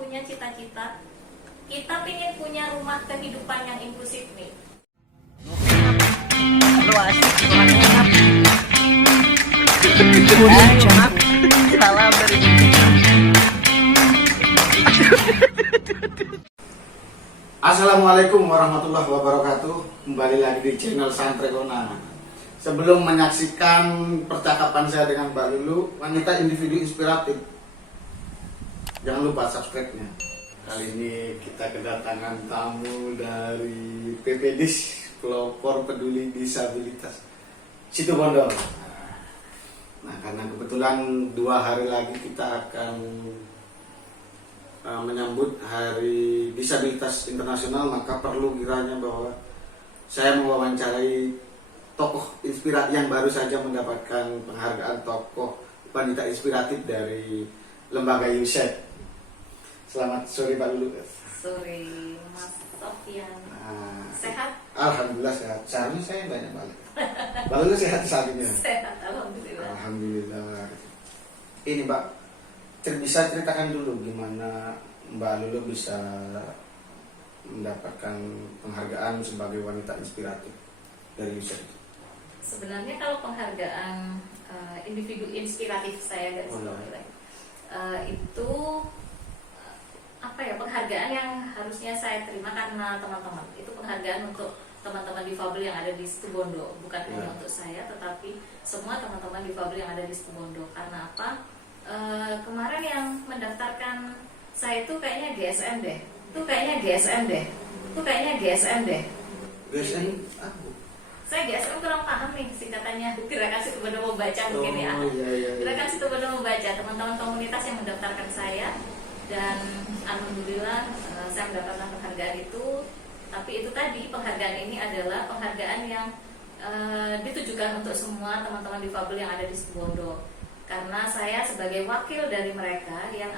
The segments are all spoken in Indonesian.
punya cita-cita, kita ingin punya rumah kehidupan yang inklusif nih. Salam dari Assalamualaikum warahmatullahi wabarakatuh. Kembali lagi di channel Santrekona. Sebelum menyaksikan percakapan saya dengan Mbak Lulu, wanita individu inspiratif, jangan lupa subscribe-nya. Kali ini kita kedatangan tamu dari PPDIS, Pelopor Peduli Disabilitas Situbondo. Nah, karena kebetulan 2 hari lagi kita akan menyambut Hari Disabilitas Internasional, maka perlu kiranya bahwa saya mewawancarai tokoh inspiratif yang baru saja mendapatkan penghargaan tokoh wanita inspiratif dari lembaga UNICEF. Selamat sore Pak Lulu. Sore Mas Sofian. Sehat? Alhamdulillah sehat. Seharusnya saya banyak balik. Pak Lulu sehat saat ini? Sehat, alhamdulillah. Alhamdulillah. Ini Mbak, bisa ceritakan dulu gimana Mbak Lulu bisa mendapatkan penghargaan sebagai wanita inspiratif dari UNICEF? Sebenarnya kalau penghargaan individu inspiratif saya dari itu apa ya, penghargaan yang harusnya saya terima karena teman-teman. Itu penghargaan untuk teman-teman difabel yang ada di Situbondo, bukan hanya untuk saya, tetapi semua teman-teman difabel yang ada di Situbondo. Karena apa? Kemarin yang mendaftarkan saya itu kayaknya GSM deh. GSM aku. Saya GSM kurang paham nih singkatannya, Gerakan Situbondo Membaca mungkin ya. Gerakan Situbondo Membaca, teman-teman komunitas yang mendaftarkan saya, dan alhamdulillah saya mendapatkan penghargaan itu. Tapi itu tadi, penghargaan ini adalah penghargaan yang ditujukan untuk semua teman-teman difabel yang ada di Situbondo, karena saya sebagai wakil dari mereka yang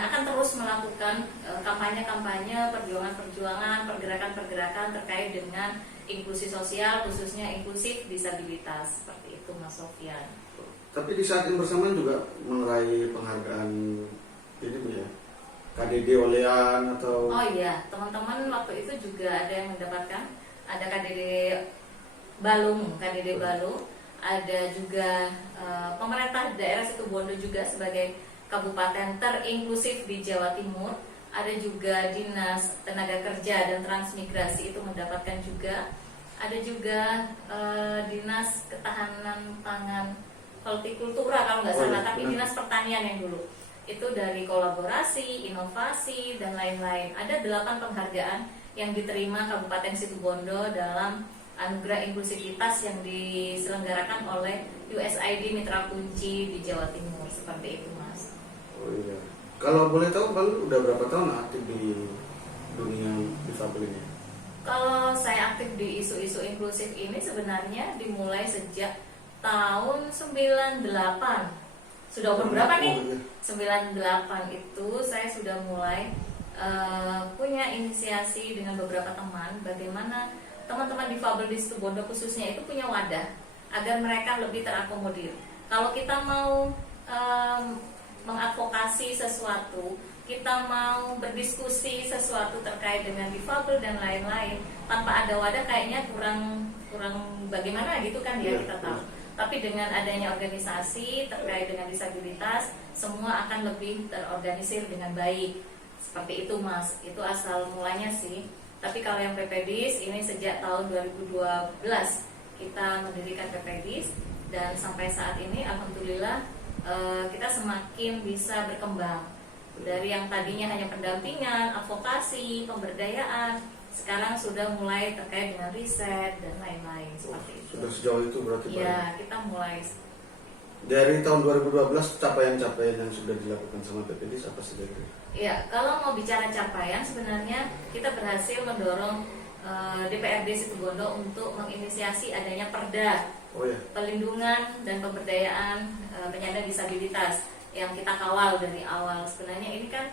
akan terus melakukan kampanye-kampanye, perjuangan-perjuangan, pergerakan-pergerakan terkait dengan inklusi sosial, khususnya inklusif disabilitas. Seperti itu Mas Sofian. Tapi di saat yang bersamaan juga meraih penghargaan ini Bu ya, KDD Olean atau... Oh iya, teman-teman waktu itu juga ada yang mendapatkan, ada KDD Balung, ada juga pemerintah daerah Situbondo juga sebagai kabupaten terinklusif di Jawa Timur, ada juga Dinas Tenaga Kerja dan Transmigrasi itu mendapatkan juga, ada juga Dinas Ketahanan Pangan Hortikultura kalau nggak salah, tapi Dinas Pertanian yang dulu. Itu dari kolaborasi, inovasi, dan lain-lain. Ada 8 penghargaan yang diterima Kabupaten Situbondo dalam Anugerah Inklusivitas yang diselenggarakan oleh USAID Mitra Kunci di Jawa Timur. Seperti itu Mas. Oh iya. Kalau boleh tahu Mbak udah berapa tahun aktif di dunia difabel ini? Kalau saya aktif di isu-isu inklusif ini sebenarnya dimulai sejak tahun 98. Sudah umur berapa nih? 98 itu saya sudah mulai punya inisiasi dengan beberapa teman, bagaimana teman-teman difabel di Situbondo khususnya itu punya wadah agar mereka lebih terakomodir. Kalau kita mau mengadvokasi sesuatu, kita mau berdiskusi sesuatu terkait dengan difabel dan lain-lain, tanpa ada wadah kayaknya kurang bagaimana gitu kan ya, kita tahu. Tapi dengan adanya organisasi terkait dengan disabilitas, semua akan lebih terorganisir dengan baik. Seperti itu Mas, itu asal mulanya sih. Tapi kalau yang PPDIS ini sejak tahun 2012 kita mendirikan PPDIS, dan sampai saat ini alhamdulillah kita semakin bisa berkembang. Dari yang tadinya hanya pendampingan, advokasi, pemberdayaan, sekarang sudah mulai terkait dengan riset dan lain-lain seperti itu. Sudah sejauh itu berarti Pak? Ya, kita mulai. Dari tahun 2012 capaian-capaian yang sudah dilakukan sama PPDIS apa sih? Ya, kalau mau bicara capaian, sebenarnya kita berhasil mendorong DPRD Situbondo untuk menginisiasi adanya perda pelindungan dan pemberdayaan penyandang disabilitas yang kita kawal dari awal. Sebenarnya ini kan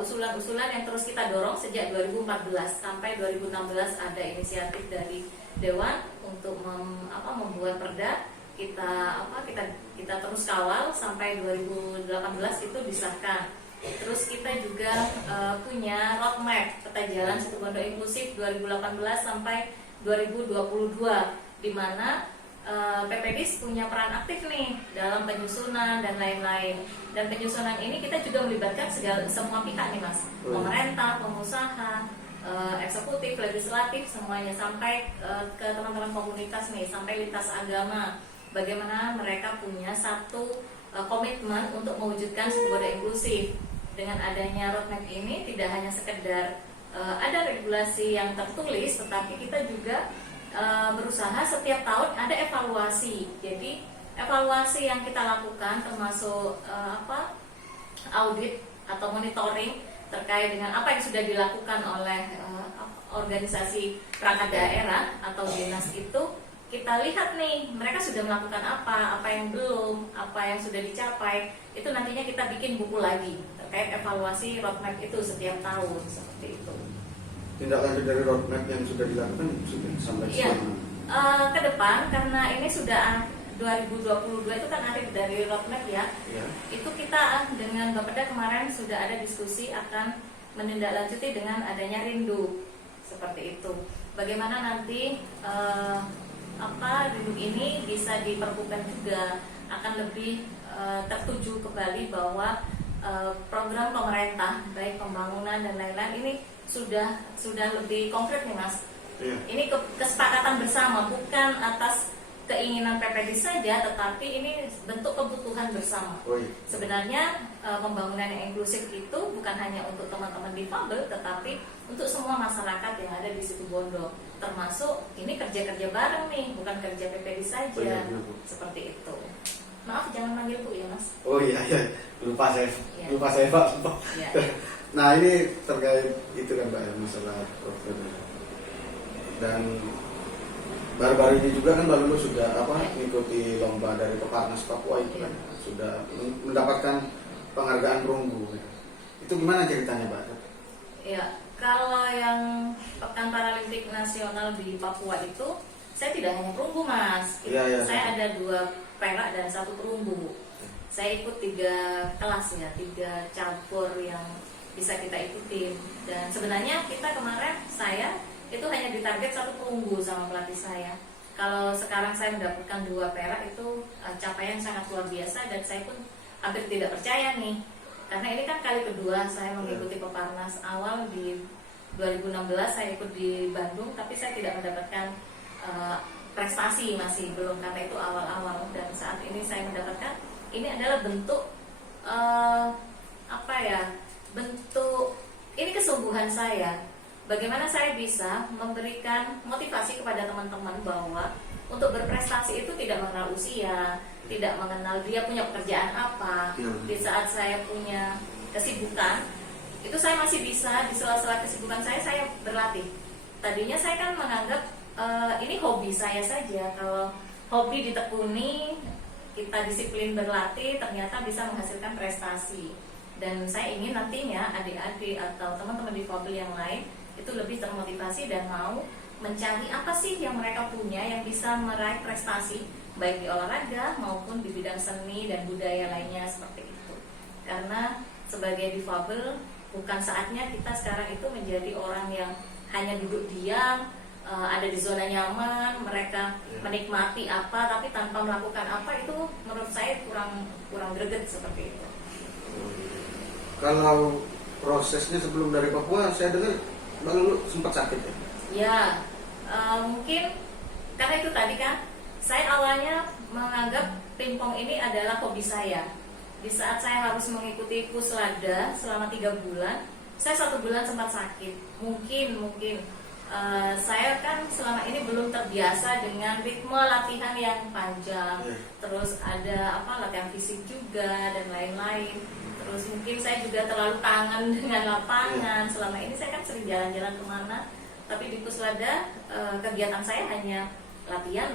usulan-usulan yang terus kita dorong sejak 2014 sampai 2016 ada inisiatif dari Dewan untuk membuat perda. Kita terus kawal sampai 2018 itu disahkan. Terus kita juga punya roadmap peta jalan Situbondo Inklusif 2018 sampai 2022, di mana PPDIS punya peran aktif nih dalam penyusunan dan lain-lain. Dan penyusunan ini kita juga melibatkan semua pihak nih Mas, pemerintah, pengusaha, eksekutif, legislatif, semuanya, sampai ke teman-teman komunitas nih, sampai lintas agama. Bagaimana mereka punya satu komitmen untuk mewujudkan Situbondo inklusif. Dengan adanya roadmap ini tidak hanya sekedar ada regulasi yang tertulis, tetapi kita juga berusaha setiap tahun ada evaluasi. Jadi evaluasi yang kita lakukan termasuk audit atau monitoring terkait dengan apa yang sudah dilakukan oleh organisasi perangkat daerah atau dinas itu, kita lihat nih mereka sudah melakukan apa yang belum, apa yang sudah dicapai, itu nantinya kita bikin buku lagi terkait evaluasi roadmap itu setiap tahun, seperti itu. Tindak lanjut dari roadmap yang sudah dilakukan sudah sampai ke depan, karena ini sudah 2022 itu kan akhir dari roadmap ya. Itu kita dengan Bapeda kemarin sudah ada diskusi akan menindaklanjuti dengan adanya rindu, seperti itu. Bagaimana nanti rindu ini bisa diperbukan juga, akan lebih tertuju kembali bahwa program pemerintah baik pembangunan dan lain-lain ini sudah lebih konkret nih Mas. Ini kesepakatan bersama, bukan atas keinginan PPDIS saja, tetapi ini bentuk kebutuhan bersama. Sebenarnya pembangunan yang inklusif itu bukan hanya untuk teman-teman difabel, tetapi untuk semua masyarakat yang ada di Situbondo. Termasuk ini kerja-kerja bareng nih, bukan kerja PPDIS saja. Seperti itu. Maaf, jangan manggil Bu ya Mas. Lupa saya Pak. Ya. Nah ini terkait itu kan Pak ya, masalah program. Dan baru-baru ini juga kan Mbak Lulu sudah mengikuti lomba dari Peparnas Papua itu kan, sudah mendapatkan penghargaan perunggu. Itu gimana ceritanya Pak? Ya, kalau yang Pekan Paralimpik Nasional di Papua itu saya tidak hanya perunggu Mas. Saya ada 2 perak dan 1 perunggu. Saya ikut 3 kelas ya, 3 cabur yang bisa kita ikutin. Dan sebenarnya kita kemarin saya itu hanya ditarget 1 perunggu sama pelatih saya. Kalau sekarang saya mendapatkan 2 perak itu capaian sangat luar biasa, dan saya pun hampir tidak percaya nih, karena ini kan kali kedua saya mengikuti Peparnas. Awal di 2016 saya ikut di Bandung, tapi saya tidak mendapatkan prestasi, masih belum, karena itu awal-awal. Dan saat ini saya mendapatkan, ini adalah bentuk bentuk ini kesungguhan saya. Bagaimana saya bisa memberikan motivasi kepada teman-teman bahwa untuk berprestasi itu tidak mengenal usia, tidak mengenal dia punya pekerjaan apa. Di saat saya punya kesibukan, itu saya masih bisa di sela-sela kesibukan saya berlatih. Tadinya saya kan menganggap ini hobi saya saja. Kalau hobi ditekuni, kita disiplin berlatih, ternyata bisa menghasilkan prestasi. Dan saya ingin nantinya adik-adik atau teman-teman difabel yang lain itu lebih termotivasi dan mau mencari apa sih yang mereka punya yang bisa meraih prestasi baik di olahraga maupun di bidang seni dan budaya lainnya, seperti itu. Karena sebagai difabel bukan saatnya kita sekarang itu menjadi orang yang hanya duduk diam, ada di zona nyaman, mereka menikmati apa tapi tanpa melakukan apa. Itu menurut saya kurang greget, seperti itu. Kalau prosesnya sebelum dari Papua, saya dengar Mbak Lulu sempat sakit ya? Ya, mungkin karena itu tadi kan, saya awalnya menganggap pingpong ini adalah hobi saya. Di saat saya harus mengikuti puslada selama 3 bulan, saya 1 bulan sempat sakit. Mungkin saya kan selama ini belum terbiasa dengan ritme latihan yang panjang. Terus ada latihan fisik juga dan lain-lain. Terus mungkin saya juga terlalu kangen dengan lapangan. Selama ini saya kan sering jalan-jalan kemana, tapi di puslada kegiatan saya hanya latihan,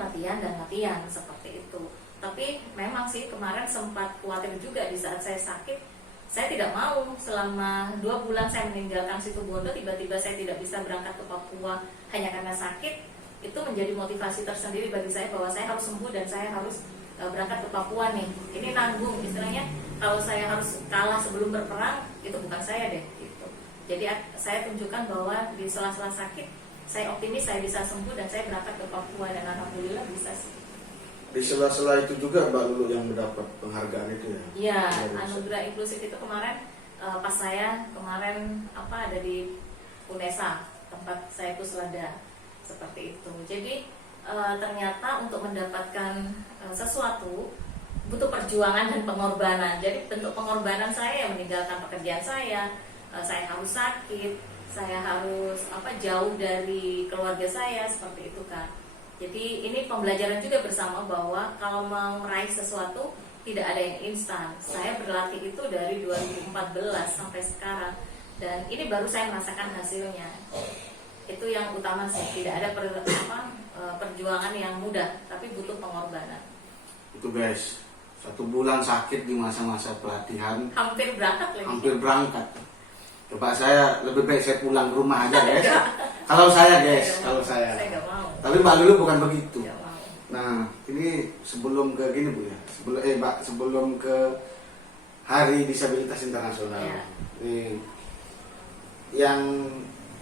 seperti itu. Tapi memang sih kemarin sempat khawatir juga di saat saya sakit. Saya tidak mau selama 2 bulan saya meninggalkan Situbondo, tiba-tiba saya tidak bisa berangkat ke Papua hanya karena sakit. Itu menjadi motivasi tersendiri bagi saya bahwa saya harus sembuh dan saya harus berangkat ke Papua nih. Ini nanggung, istilahnya kalau saya harus kalah sebelum berperang, itu bukan saya deh gitu. Jadi saya tunjukkan bahwa di sela-sela sakit saya optimis saya bisa sembuh dan saya berangkat ke Papua dan alhamdulillah bisa sih. Di sela-sela itu juga Mbak Lulu yang mendapat penghargaan itu ya? Iya, anugerah inklusif itu kemarin pas saya kemarin ada di UNESA, tempat saya puslada seperti itu. Jadi ternyata untuk mendapatkan sesuatu butuh perjuangan dan pengorbanan. Jadi bentuk pengorbanan saya meninggalkan pekerjaan saya harus sakit, saya harus jauh dari keluarga saya seperti itu kan. Jadi ini pembelajaran juga bersama bahwa kalau mau meraih sesuatu tidak ada yang instan. Saya berlatih itu dari 2014 sampai sekarang dan ini baru saya merasakan hasilnya. Itu yang utama sih, tidak ada perjuangan yang mudah, tapi butuh pengorbanan. Itu guys, 1 bulan sakit di masa-masa pelatihan, Hampir berangkat lagi. hampir berangkat. Coba saya lebih baik saya pulang ke rumah aja guys. Kalau saya guys, kalau saya. Saya nggak mau. Tapi Mbak Lulu bukan begitu. Nggak mau. Nah, ini sebelum ke gini Bu ya. Sebelum ke Hari Disabilitas Internasional. Ya. Ini yang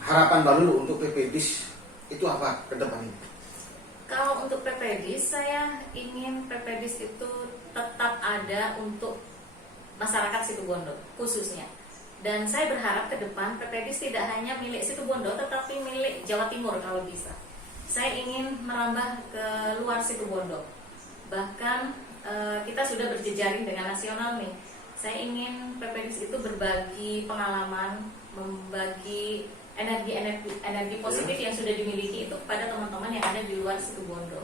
harapan Mbak Lulu untuk PPDIS itu apa ke depannya? Kalau untuk PPDIS, saya ingin PPDIS itu tetap ada untuk masyarakat Situbondo khususnya. Dan saya berharap ke depan PPDIS tidak hanya milik Situbondo, tetapi milik Jawa Timur kalau bisa. Saya ingin merambah ke luar Situbondo. Bahkan kita sudah berjejaring dengan nasional nih. Saya ingin PPDIS itu berbagi pengalaman, membagi energi positif yang sudah dimiliki itu kepada teman-teman yang ada di luar Situbondo.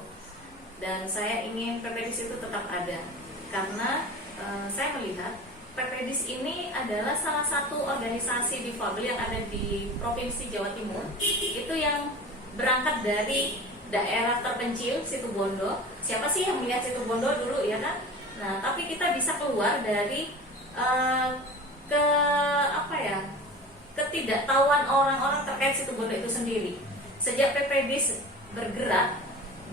Dan saya ingin PPDIS itu tetap ada karena saya melihat PPDIS ini adalah salah satu organisasi difabel yang ada di Provinsi Jawa Timur. Itu yang berangkat dari daerah terpencil Situbondo. Siapa sih yang melihat Situbondo dulu ya kan? Nah, tapi kita bisa keluar dari ketidaktahuan orang-orang terkait Situbondo itu sendiri. Sejak PPDIS bergerak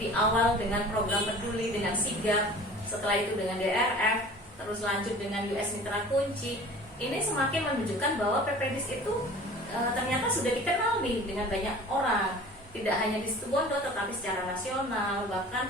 di awal dengan program peduli, dengan sigap, setelah itu dengan DRF, terus lanjut dengan US Mitra Kunci, ini semakin menunjukkan bahwa PPDIS itu ternyata sudah dikenal nih dengan banyak orang, tidak hanya di Situbondo tetapi secara nasional. Bahkan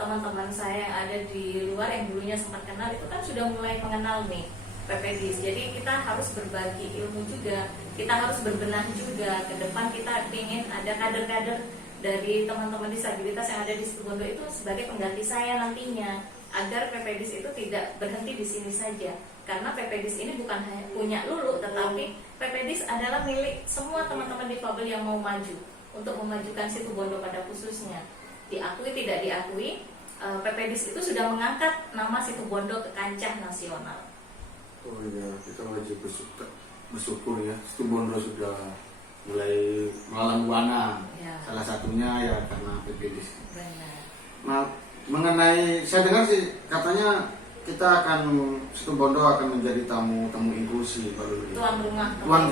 teman-teman saya yang ada di luar yang dulunya sempat kenal itu kan sudah mulai mengenal nih PPDIS. Jadi kita harus berbagi ilmu juga, kita harus berbenah juga. Ke depan kita ingin ada kader-kader dari teman-teman disabilitas yang ada di Situbondo itu sebagai pengganti saya nantinya, agar PPDIS itu tidak berhenti di sini saja. Karena PPDIS ini bukan hanya punya Lulu, tetapi PPDIS adalah milik semua teman-teman difabel yang mau maju untuk memajukan Situbondo pada khususnya. Diakui tidak diakui, PPDIS itu sudah mengangkat nama Situbondo ke kancah nasional. Oh iya, kita wajib bersyukur ya. Situbondo sudah mulai melalang buana. Ya. Salah satunya ya karena PPDIS. Benar. Nah, mengenai saya dengar sih katanya kita Situbondo akan menjadi tamu inklusi baru. Tuan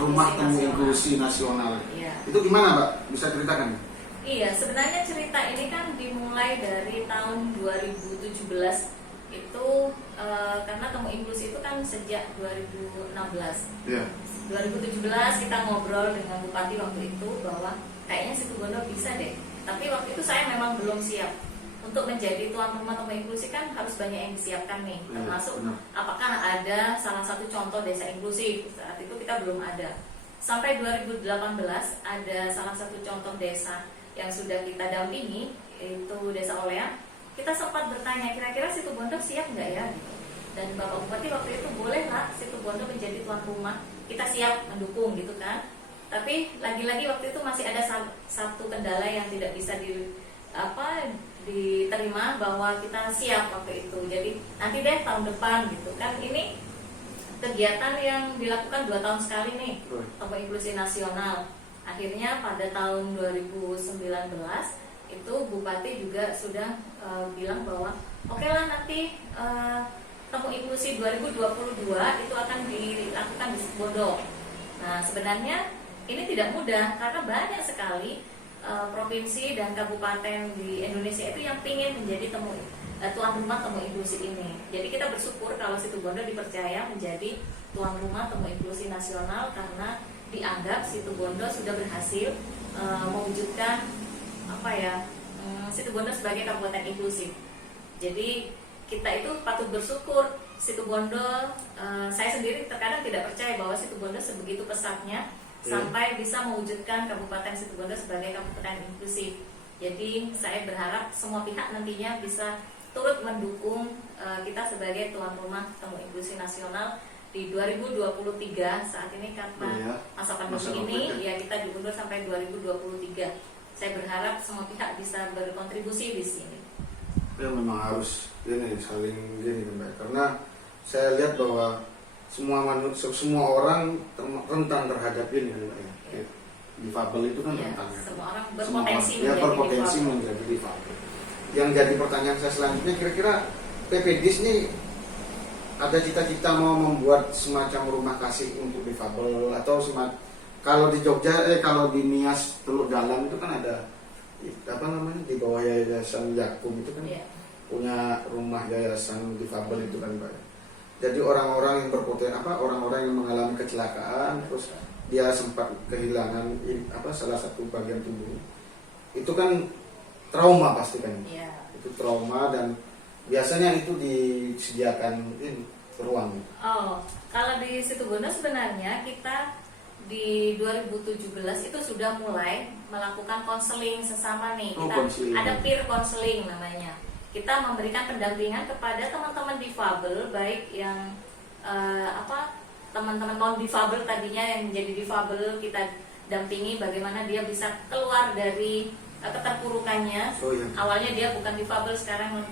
rumah tamu inklusi nasional. Iya. Itu gimana, Mbak? Bisa ceritakan? Iya, sebenarnya cerita ini kan dimulai dari tahun 2017 itu karena tamu inklusi itu kan sejak 2016. Iya. 2017 kita ngobrol dengan Bupati waktu itu bahwa kayaknya Situbondo bisa deh. Tapi waktu itu saya memang belum siap. Untuk menjadi tuan rumah tamu inklusi kan harus banyak yang disiapkan nih, termasuk apakah ada salah satu contoh desa inklusif. Saat itu kita belum ada. Sampai 2018 ada salah satu contoh desa yang sudah kita dampingi, itu Desa Olean. Kita sempat bertanya kira-kira Situbondo siap nggak ya? Dan Bapak Bupati waktu itu boleh lah Situbondo menjadi tuan rumah, kita siap mendukung gitu kan. Tapi lagi-lagi waktu itu masih ada satu kendala yang tidak bisa diterima bahwa kita siap waktu itu. Jadi nanti deh tahun depan gitu kan. Ini kegiatan yang dilakukan 2 tahun sekali nih, tamu inklusi nasional. Akhirnya pada tahun 2019 itu Bupati juga sudah bilang bahwa oke lah nanti tamu inklusi 2022 itu akan dilakukan di Situbondo. Nah sebenarnya ini tidak mudah karena banyak sekali provinsi dan kabupaten di Indonesia itu yang ingin menjadi tuan rumah temu inklusi ini. Jadi kita bersyukur kalau Situbondo dipercaya menjadi tuan rumah temu inklusi nasional karena dianggap Situbondo sudah berhasil mewujudkan Situbondo sebagai kabupaten inklusif. Jadi kita itu patut bersyukur. Situbondo, saya sendiri terkadang tidak percaya bahwa Situbondo sebegitu pesatnya sampai bisa mewujudkan Kabupaten Situbondo sebagai kabupaten inklusif. Jadi saya berharap semua pihak nantinya bisa turut mendukung kita sebagai tuan rumah temu inklusi nasional di 2023 saat ini karena masa pandemi ini ya kita diundur sampai 2023. Saya berharap semua pihak bisa berkontribusi di sini. Ya memang harus ini saling gini Mbak, karena saya lihat bahwa semua orang rentan terhadap ini Mbak ya. Difabel itu kan rentan ya. Semua orang berpotensi menjadi difabel. Yang jadi pertanyaan saya selanjutnya, kira-kira PPDIS ini ada cita-cita mau membuat semacam rumah kasih untuk difabel atau kalau di Jogja kalau di Nias Teluk Dalam itu kan ada di bawah Yayasan Yakum itu kan punya rumah yayasan difabel itu kan Pak. Jadi orang-orang yang orang-orang yang mengalami kecelakaan terus dia sempat kehilangan salah satu bagian tubuh itu kan trauma pasti kan. Itu trauma dan biasanya itu disediakan ruang. Kalau di Situbondo sebenarnya kita di 2017 itu sudah mulai melakukan konseling sesama nih. Ada peer counseling namanya. Kita memberikan pendampingan kepada teman-teman difabel baik yang teman-teman non difabel tadinya yang menjadi difabel kita dampingi bagaimana dia bisa keluar dari keterpurukannya. Awalnya dia bukan difabel, sekarang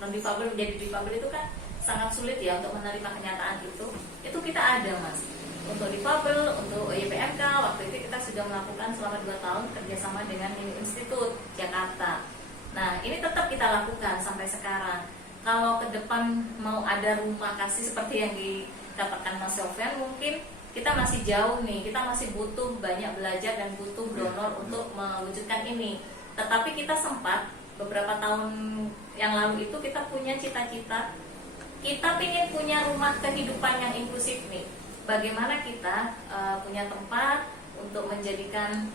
non difabel menjadi difabel itu kan sangat sulit ya untuk menerima kenyataan itu. Itu kita ada Mas. Untuk difabel, untuk YPMK, waktu itu kita sudah melakukan selama 2 tahun kerjasama dengan Mini Institute Jakarta. Nah ini tetap kita lakukan sampai sekarang. Kalau ke depan mau ada rumah kasih seperti yang dikatakan Mas Sofyan, mungkin kita masih jauh nih, kita masih butuh banyak belajar dan butuh donor untuk mewujudkan ini. Tetapi kita sempat beberapa tahun yang lalu itu kita punya cita-cita, kita ingin punya rumah kehidupan yang inklusif nih. Bagaimana kita punya tempat untuk menjadikan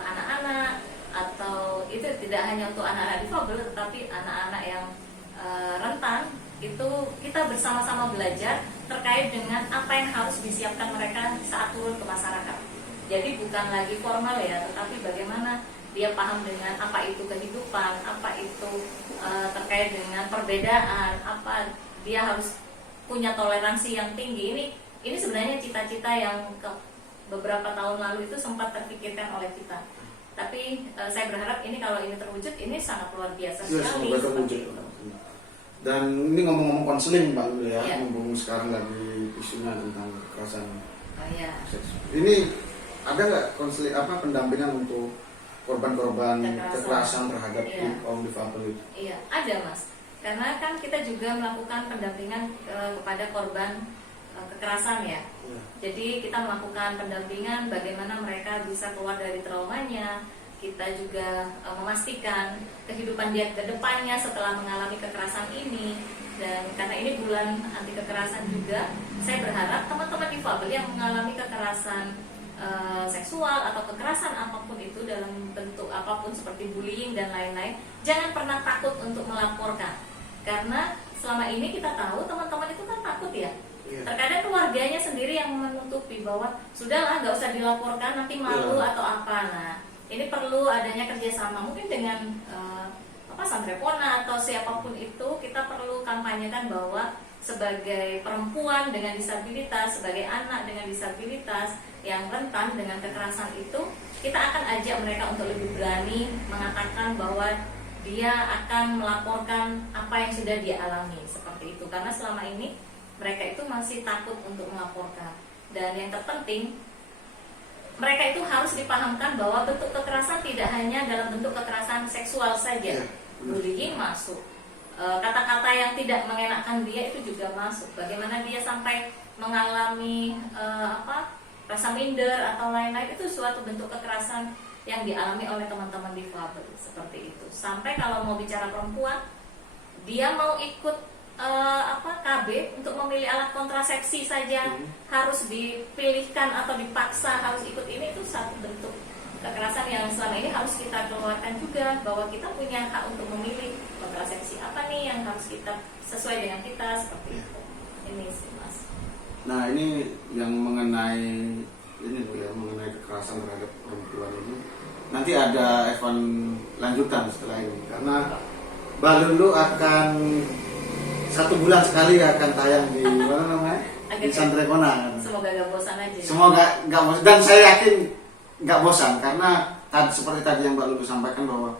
anak-anak atau itu tidak hanya untuk anak-anak difabel tetapi anak-anak yang rentan itu kita bersama-sama belajar terkait dengan apa yang harus disiapkan mereka saat turun ke masyarakat. Jadi bukan lagi formal ya, tetapi bagaimana dia paham dengan apa itu kehidupan, apa itu terkait dengan perbedaan, apa dia harus punya toleransi yang tinggi. Ini sebenarnya cita-cita yang beberapa tahun lalu itu sempat terpikirkan oleh kita. Tapi saya berharap ini kalau ini terwujud ini sangat luar biasa sekali. Dan ini ngomong-ngomong konseling Mbak Lulu ya, ngomong sekarang lagi isunya tentang kekerasan seksual. Ini ada nggak konseling pendampingan untuk korban-korban kekerasan terhadap kaum difabel itu? Iya, ada Mas. Karena kan kita juga melakukan pendampingan kepada korban kekerasan ya. Jadi kita melakukan pendampingan bagaimana mereka bisa keluar dari traumanya. Kita juga memastikan kehidupan dia ke depannya setelah mengalami kekerasan ini. Dan karena ini bulan anti kekerasan juga, saya berharap teman-teman difabel yang mengalami kekerasan seksual atau kekerasan apapun itu dalam bentuk apapun seperti bullying dan lain-lain, jangan pernah takut untuk melaporkan. Karena selama ini kita tahu teman-teman itu kan takut ya. Terkadang keluarganya sendiri yang menutupi bahwa sudahlah nggak usah dilaporkan nanti malu atau apa. Nah ini perlu adanya kerjasama mungkin dengan Santrepona atau siapapun itu. Kita perlu kampanyekan bahwa sebagai perempuan dengan disabilitas, sebagai anak dengan disabilitas yang rentan dengan kekerasan itu, kita akan ajak mereka untuk lebih berani mengatakan bahwa dia akan melaporkan apa yang sudah dia alami seperti itu. Karena selama ini mereka itu masih takut untuk melaporkan. Dan yang terpenting, mereka itu harus dipahamkan bahwa bentuk kekerasan tidak hanya dalam bentuk kekerasan seksual saja. Bullying masuk. Kata-kata yang tidak mengenakan dia itu juga masuk. Bagaimana dia sampai mengalami rasa minder atau lain-lain, itu suatu bentuk kekerasan yang dialami oleh teman-teman difabel seperti itu. Sampai kalau mau bicara perempuan, dia mau ikut KB untuk memilih alat kontrasepsi saja harus dipilihkan atau dipaksa harus ikut ini, itu satu bentuk kekerasan yang selama ini harus kita keluarkan juga, bahwa kita punya hak untuk memilih kontrasepsi apa nih yang harus kita sesuai dengan kita, seperti itu. Ini sih Mas. Nah ini yang mengenai ini Bu ya, mengenai kekerasan terhadap perempuan ini nanti ada event lanjutan setelah ini, karena Mbak Lulu akan 1 bulan sekali akan tayang di mana namanya di Santrekona. Semoga gak bosan aja. Semoga nggak bosan, dan saya yakin nggak bosan, karena seperti tadi yang Mbak Lulu sampaikan bahwa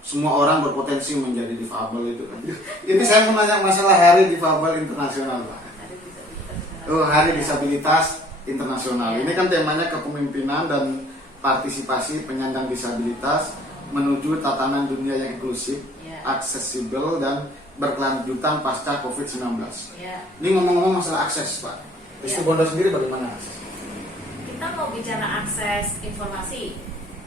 semua orang berpotensi menjadi difabel itu kan. Ini saya mau nanya masalah Hari Difabel Internasional Pak. Hari Disabilitas Internasional. Ini kan temanya kepemimpinan dan partisipasi penyandang disabilitas menuju tatanan dunia yang inklusif, aksesibel dan berkelanjutan pasca COVID-19. Ini ngomong-ngomong masalah akses Pak, di Situ Bondo sendiri bagaimana akses? Kita mau bicara akses informasi.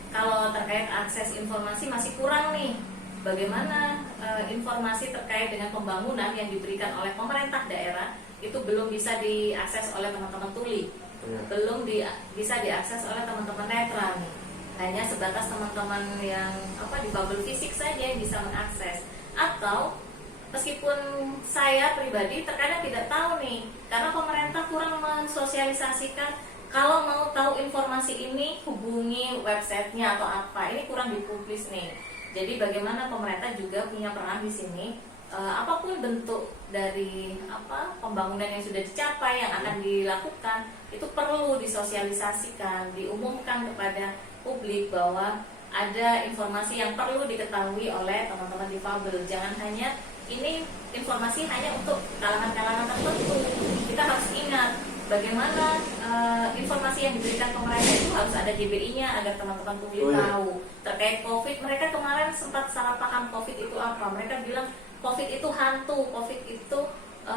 Kalau terkait akses informasi masih kurang nih. Bagaimana informasi terkait dengan pembangunan yang diberikan oleh pemerintah daerah itu belum bisa diakses oleh teman-teman tuli, belum bisa diakses oleh teman-teman netra nih. Hanya sebatas teman-teman yang difabel fisik saja yang bisa mengakses. Atau meskipun saya pribadi terkadang tidak tahu nih, karena pemerintah kurang mensosialisasikan. Kalau mau tahu informasi ini hubungi websitenya atau apa, ini kurang dipublis nih. Jadi bagaimana pemerintah juga punya peran di sini. Apapun bentuk dari pembangunan yang sudah dicapai yang akan dilakukan itu perlu disosialisasikan, diumumkan kepada publik bahwa ada informasi yang perlu diketahui oleh teman-teman difabel. Jangan hanya ini informasi hanya untuk kalangan-kalangan tertentu. Kita harus ingat bagaimana informasi yang diberikan pemerintah itu harus ada JBI-nya agar teman-teman tuli tahu. Terkait COVID, mereka kemarin sempat salah paham COVID itu apa. Mereka bilang COVID itu hantu, COVID itu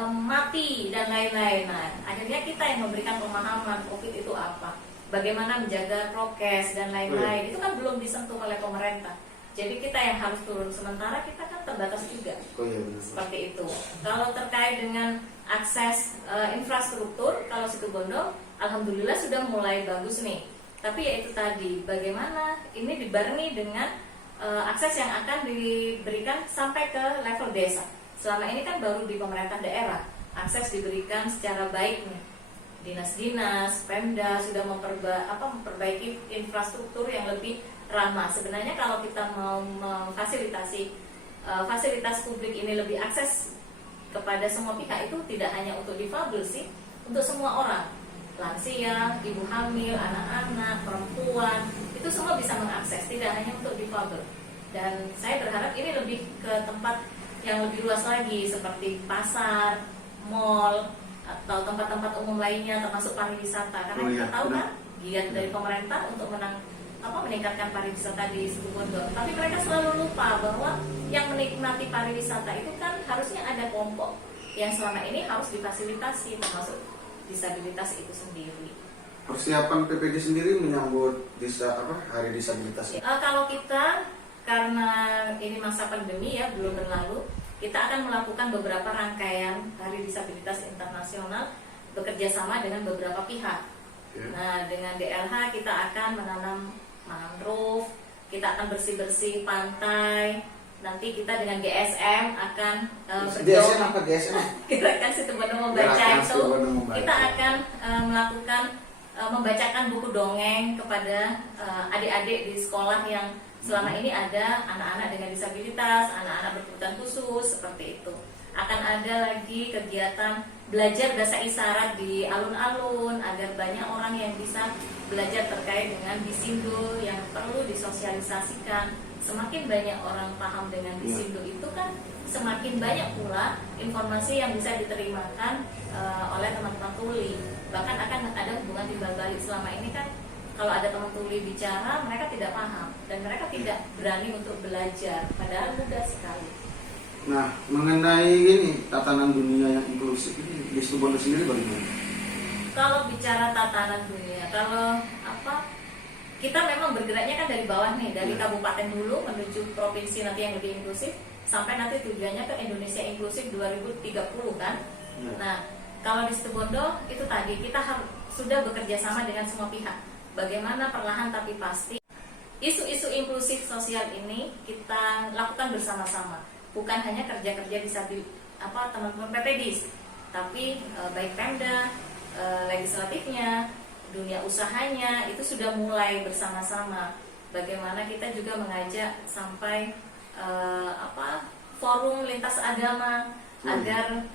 mati dan lain-lain. Nah, akhirnya kita yang memberikan pemahaman COVID itu apa, bagaimana menjaga prokes dan lain-lain. Itu kan belum disentuh oleh pemerintah. Jadi kita yang harus turun, sementara kita kan terbatas juga. Seperti itu. Kalau terkait dengan akses infrastruktur, kalau Situ Bondo alhamdulillah sudah mulai bagus nih. Tapi ya itu tadi, bagaimana ini dibarengi dengan akses yang akan diberikan sampai ke level desa. Selama ini kan baru di pemerintah daerah akses diberikan secara baik nih. Dinas-dinas, Pemda sudah memperbaiki infrastruktur yang lebih ramah. Sebenarnya kalau kita mau memfasilitasi fasilitas publik ini lebih akses kepada semua pihak, itu tidak hanya untuk difabel sih, untuk semua orang, lansia, ibu hamil, anak-anak, perempuan, itu semua bisa mengakses, tidak hanya untuk difabel. Dan saya berharap ini lebih ke tempat yang lebih luas lagi, seperti pasar, mall, atau tempat-tempat umum lainnya, termasuk pariwisata. Karena kita tahu kan giat dari pemerintah untuk meningkatkan pariwisata di Situ Bondo. Tapi mereka selalu lupa bahwa yang menikmati pariwisata itu kan harusnya ada kelompok yang selama ini harus difasilitasi, termasuk disabilitas itu sendiri. Persiapan PPD sendiri menyambut Hari Disabilitas. Kalau kita, karena ini masa pandemi ya, belum berlalu, kita akan melakukan beberapa rangkaian Hari Disabilitas Internasional bekerja sama dengan beberapa pihak. Nah, dengan DLH kita akan menanam mangrove, kita akan bersih-bersih pantai. Nanti kita dengan GSM akan GSM apa GSM? Gerakan Situ Bondo Membaca itu. Kita akan melakukan membacakan buku dongeng kepada adik-adik di sekolah yang selama ini ada anak-anak dengan disabilitas, anak-anak berkebutuhan khusus, seperti itu. Akan ada lagi kegiatan belajar bahasa isyarat di alun-alun agar banyak orang yang bisa belajar terkait dengan Bisindo yang perlu disosialisasikan. Semakin banyak orang paham dengan Bisindo itu kan semakin banyak pula informasi yang bisa diterimakan oleh teman-teman tuli. Bahkan akan ada hubungan timbal balik. Selama ini kan kalau ada teman tuli bicara, mereka tidak paham dan mereka tidak berani untuk belajar, padahal mudah sekali. Nah, mengenai ini tatanan dunia yang inklusif ini di Situ Bondo sendiri bagaimana? Kalau bicara tatanan dunia, kalau kita memang bergeraknya kan dari bawah nih, dari kabupaten dulu menuju provinsi nanti yang lebih inklusif, sampai nanti tujuannya ke Indonesia inklusif 2030 kan. Nah, kalau di Situbondo itu tadi kita sudah bekerja sama dengan semua pihak. Bagaimana perlahan tapi pasti isu-isu inklusif sosial ini kita lakukan bersama-sama. Bukan hanya kerja-kerja teman-teman PPDIS, tapi baik Pemda, legislatifnya, dunia usahanya itu sudah mulai bersama-sama. Bagaimana kita juga mengajak sampai forum lintas agama agar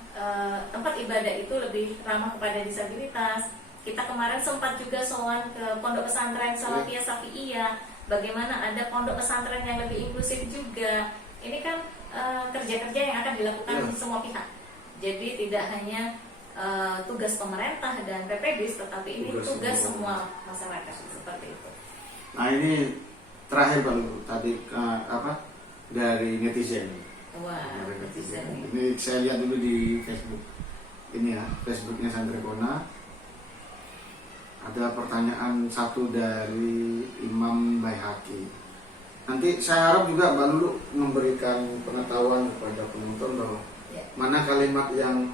tempat ibadah itu lebih ramah kepada disabilitas. Kita kemarin sempat juga sowan ke pondok pesantren Salafiyah Syafi'iyah. Bagaimana ada pondok pesantren yang lebih inklusif juga. Ini kan kerja-kerja yang akan dilakukan semua pihak. Jadi tidak hanya tugas pemerintah dan PPDIS, tetapi ini tugas semua masyarakat seperti itu. Nah ini terakhir baru tadi dari netizen. Wah, netizen. Ini saya lihat dulu di Facebook. Ini ya, Facebooknya Santrekona. Ada pertanyaan satu dari Imam Baihaqi. Nanti saya harap juga Mbak Lulu memberikan pengetahuan kepada penonton bahwa mana kalimat yang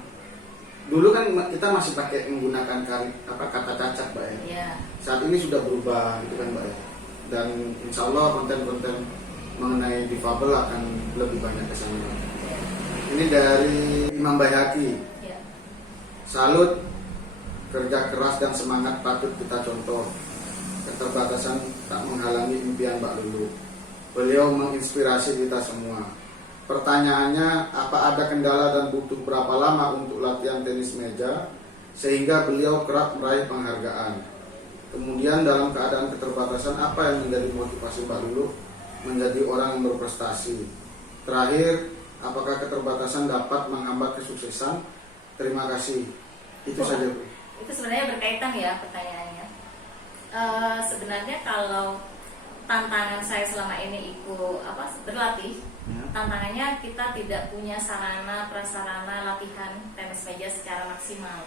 dulu kan kita masih pakai menggunakan kata cacat, Mbak ya. Saat ini sudah berubah gitu kan, Mbak ya. Dan insya Allah konten-konten mengenai difabel akan lebih banyak ke sana. Ini dari Imam Baihaqi. Salut, kerja keras dan semangat patut kita contoh. Keterbatasan tak menghalangi impian Mbak Lulu. Beliau menginspirasi kita semua. Pertanyaannya, apa ada kendala dan butuh berapa lama untuk latihan tenis meja sehingga beliau kerap meraih penghargaan? Kemudian dalam keadaan keterbatasan, apa yang menjadi motivasi Mbak Lulu menjadi orang yang berprestasi? Terakhir, apakah keterbatasan dapat menghambat kesuksesan? Terima kasih. Itu saja, Bu. Itu sebenarnya berkaitan ya pertanyaannya. Sebenarnya kalau tantangan saya selama ini berlatih, tantangannya kita tidak punya sarana prasarana latihan tenis meja secara maksimal.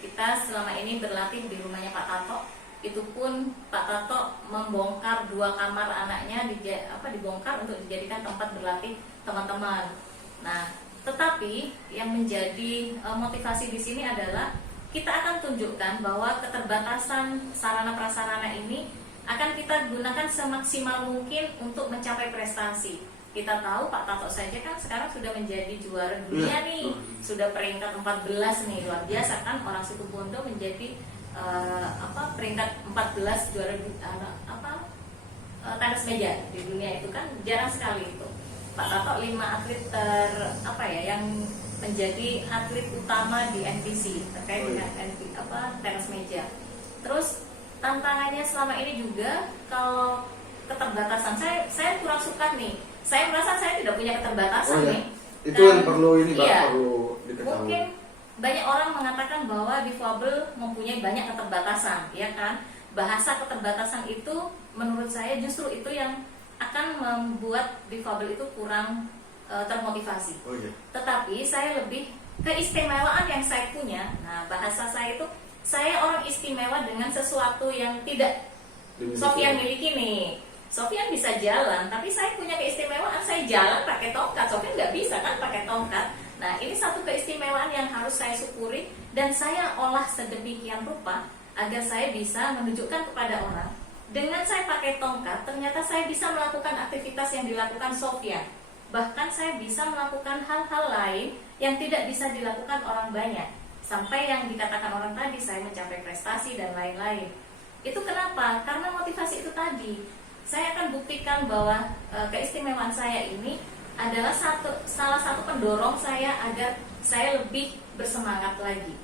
Kita selama ini berlatih di rumahnya Pak Tato. Itu pun Pak Tato membongkar 2 kamar anaknya dibongkar untuk dijadikan tempat berlatih teman-teman. Nah, tetapi yang menjadi motivasi di sini adalah kita akan tunjukkan bahwa keterbatasan sarana prasarana ini akan kita gunakan semaksimal mungkin untuk mencapai prestasi. Kita tahu Pak Tato saja kan sekarang sudah menjadi juara dunia nih, sudah peringkat 14 nih, luar biasa kan, orang Situbondo menjadi peringkat 14 juara tenis meja di dunia, itu kan jarang sekali itu. Pak Tato 5 atlet yang menjadi atlet utama di NPC terkait dengan tenis meja. Terus tantangannya selama ini juga kalau keterbatasan, saya kurang suka nih. Saya merasa saya tidak punya keterbatasan nih. Itu yang perlu perlu diketahui. Mungkin banyak orang mengatakan bahwa difabel mempunyai banyak keterbatasan, ya kan? Bahasa keterbatasan itu menurut saya justru itu yang akan membuat difabel itu kurang termotivasi. Tetapi saya lebih keistimewaan yang saya punya. Nah, bahasa saya itu, saya orang istimewa dengan sesuatu yang tidak Sofyan miliki nih. Sofyan bisa jalan, tapi saya punya keistimewaan, saya jalan pakai tongkat. Sofyan nggak bisa kan pakai tongkat. Nah, ini satu keistimewaan yang harus saya syukuri dan saya olah sedemikian rupa agar saya bisa menunjukkan kepada orang. Dengan saya pakai tongkat, ternyata saya bisa melakukan aktivitas yang dilakukan Sofyan. Bahkan saya bisa melakukan hal-hal lain yang tidak bisa dilakukan orang banyak. Sampai yang dikatakan orang tadi, saya mencapai prestasi dan lain-lain. Itu kenapa? Karena motivasi itu tadi. Saya akan buktikan bahwa keistimewaan saya ini adalah salah satu pendorong saya agar saya lebih bersemangat lagi.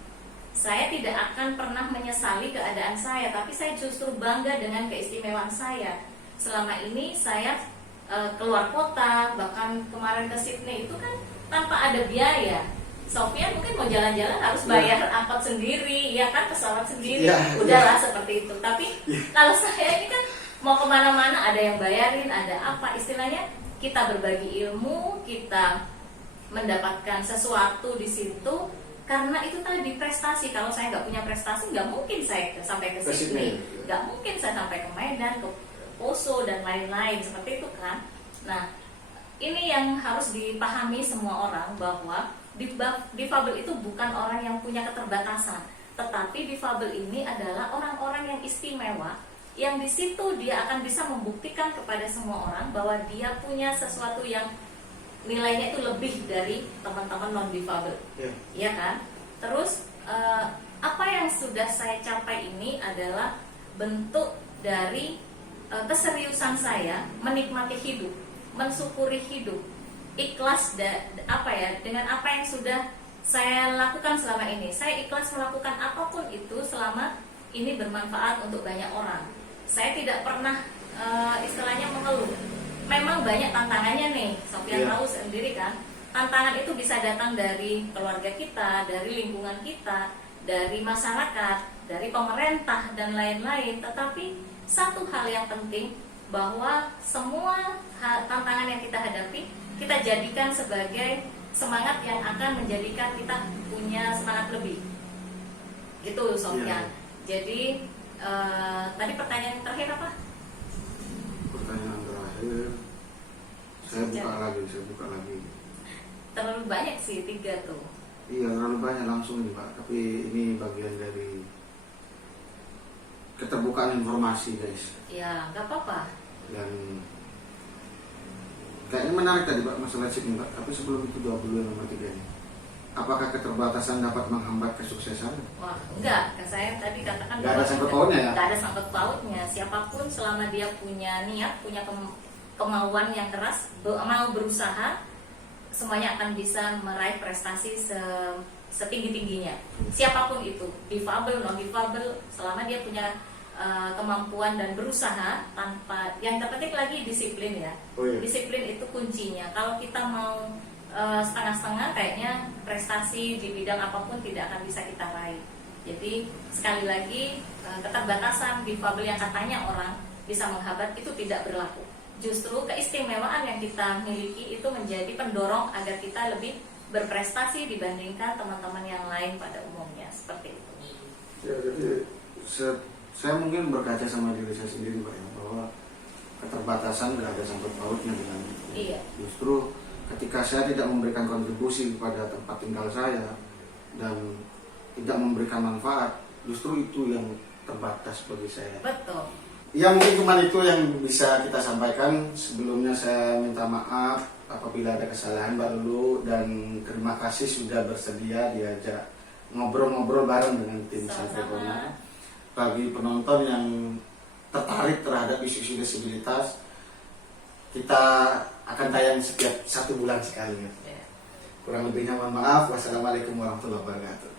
Saya tidak akan pernah menyesali keadaan saya, tapi saya justru bangga dengan keistimewaan saya. Selama ini saya keluar kota, bahkan kemarin ke Sydney itu kan tanpa ada biaya. Sofyan mungkin mau jalan-jalan harus bayar angkot sendiri, ya kan, pesawat sendiri, udahlah seperti itu. Tapi kalau saya ini kan mau kemana-mana ada yang bayarin, ada apa, istilahnya kita berbagi ilmu, kita mendapatkan sesuatu di situ karena itu tadi prestasi. Kalau saya nggak punya prestasi, nggak mungkin saya sampai ke Ke Sydney, Sydney. nggak mungkin saya sampai ke Medan, ke Poso dan lain-lain seperti itu kan. Nah, ini yang harus dipahami semua orang, bahwa difabel itu bukan orang yang punya keterbatasan, tetapi difabel ini adalah orang-orang yang istimewa, yang di situ dia akan bisa membuktikan kepada semua orang bahwa dia punya sesuatu yang nilainya itu lebih dari teman-teman non difabel, ya kan? Terus apa yang sudah saya capai ini adalah bentuk dari keseriusan saya menikmati hidup, mensyukuri hidup, ikhlas dengan apa yang sudah saya lakukan selama ini. Saya ikhlas melakukan apapun itu selama ini bermanfaat untuk banyak orang. Saya tidak pernah istilahnya mengeluh. Memang banyak tantangannya nih, Sofyan tahu sendiri kan. Tantangan itu bisa datang dari keluarga kita, dari lingkungan kita, dari masyarakat, dari pemerintah dan lain-lain. Tetapi satu hal yang penting, bahwa semua tantangan yang kita hadapi, kita jadikan sebagai semangat yang akan menjadikan kita punya semangat lebih. Gitu Sofyan. Jadi tadi pertanyaan terakhir apa? Pertanyaan terakhir, saya buka lagi. Terlalu banyak sih, 3 tuh. Iya, terlalu banyak langsung ini Pak, tapi ini bagian dari keterbukaan informasi guys. Ya, nggak apa-apa. Dan kayaknya menarik tadi Pak masalah Sydney Pak, tapi sebelum itu 20 nomor 3 ini. Apakah keterbatasan dapat menghambat kesuksesan? Wah, enggak. Saya tadi katakan Nggak ada sangkut pautnya ya? Nggak ada sangkut pautnya. Siapapun selama dia punya niat, punya kemauan yang keras, mau berusaha, semuanya akan bisa meraih prestasi setinggi-tingginya. Siapapun itu, difabel, non difabel, selama dia punya kemampuan dan berusaha, tanpa, yang terpenting lagi disiplin ya. Oh, iya. Disiplin itu kuncinya. Kalau kita mau setengah-setengah, kayaknya prestasi di bidang apapun tidak akan bisa kita raih. Jadi sekali lagi, keterbatasan difabel yang katanya orang bisa menghambat itu tidak berlaku. Justru keistimewaan yang kita miliki itu menjadi pendorong agar kita lebih berprestasi dibandingkan teman-teman yang lain pada umumnya, seperti itu. Ya, jadi saya mungkin berkaca sama diri saya sendiri Pak ya, bahwa keterbatasan nggak ada sangkut pautnya dengan itu. Iya. Justru ketika saya tidak memberikan kontribusi kepada tempat tinggal saya dan tidak memberikan manfaat, justru itu yang terbatas bagi saya. Betul. Ya mungkin cuma itu yang bisa kita sampaikan. Sebelumnya saya minta maaf apabila ada kesalahan Mbak Lulu, dan terima kasih sudah bersedia diajak ngobrol-ngobrol bareng dengan tim Santrikona. Bagi penonton yang tertarik terhadap isu-isu disabilitas, kita akan tayang setiap 1 bulan sekali. Kurang lebihnya mohon maaf. Wassalamualaikum warahmatullahi wabarakatuh.